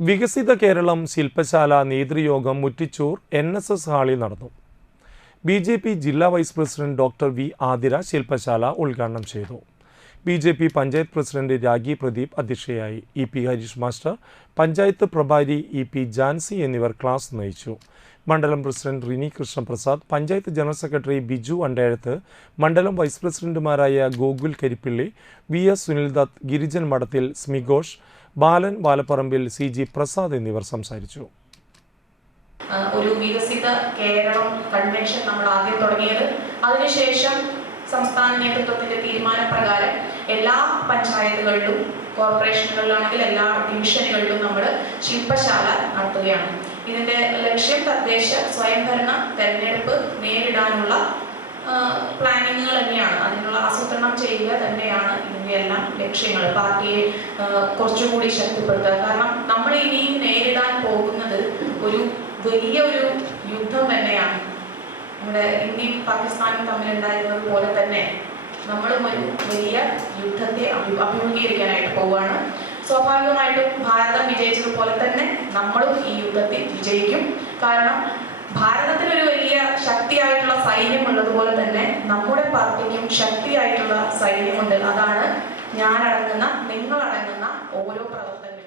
വികസിത കേരളം ശില്പശാല നേതൃയോഗം മുറ്റിച്ചൂർ എൻ എസ് എസ് ഹാളിൽ നടന്നു. ബി ജെ പി ജില്ലാ vice president doctor V Athira ശില്പശാല ഉദ്ഘാടനം ചെയ്തു. B J P panchayat president Ragi Pradeep അധ്യക്ഷയായി. E P Harish master panchayat പ്രഭാരി E P Jancy എന്നിവർ ക്ലാസ് നയിച്ചു. മണ്ഡലം president Rini Krishnaprasad panchayat general secretary Biju Andezhath മണ്ഡലം vice പ്രസിഡന്റുമാരായ Gokul Karippilly V S Sunildutt Girijan Madathil Smighosh Balan Valapparambil C G Prasad എന്നിവർ സംസാരിച്ചു. ഒരു വികസിത കേരളം കൺവെൻഷൻ നമ്മൾ ആദ്യം തുടങ്ങിയത്. അതിനുശേഷം സംസ്ഥാന നേതൃത്വത്തിന്റെ തീരുമാനപ്രകാരം എല്ലാ പഞ്ചായത്തുകളിലും കോർപ്പറേഷനുകളിലാണെങ്കിൽ എല്ലാ ഡിവിഷനുകളിലും നമ്മൾ ശില്പശാല നടത്തുകയാണ്. ഇതിന്റെ ലക്ഷ്യം തദ്ദേശ സ്വയംഭരണ തെരഞ്ഞെടുപ്പ് നേരിടാനുള്ള പ്ലാനിങ്ങുകൾ തന്നെയാണ്. അതിനുള്ള ആസൂത്രണം ചെയ്യുക തന്നെയാണ് ഇതിന്റെ എല്ലാം ലക്ഷ്യങ്ങൾ. പാർട്ടിയെ കുറച്ചുകൂടി ശക്തിപ്പെടുത്തുക. കാരണം നമ്മൾ ഇനിയും നേരിടാൻ പോകുന്നത് ഒരു വലിയ ഒരു യുദ്ധം തന്നെയാണ്. നമ്മുടെ ഇന്ത്യയും പാകിസ്ഥാനും തമ്മിലുണ്ടായിരുന്നത് പോലെ തന്നെ. നമ്മളും ഒരു വലിയ യുദ്ധത്തെ അഭി അഭിമുഖീകരിക്കാനായിട്ട് പോവുകയാണ്. സ്വാഭാവികമായിട്ടും ഭാരതം വിജയിച്ചതുപോലെ തന്നെ നമ്മളും ഈ യുദ്ധത്തിൽ വിജയിക്കും. കാരണം ഭാരതത്തിന് ഒരു വലിയ ശക്തിയായിട്ടുള്ള സൈന്യം ഉള്ളതുപോലെ തന്നെ നമ്മുടെ പാർട്ടിക്കും ശക്തിയായിട്ടുള്ള സൈന്യമുണ്ട്. അതാണ് നിങ്ങൾ അടങ്ങുന്ന ഓരോ പ്രവർത്തകരും.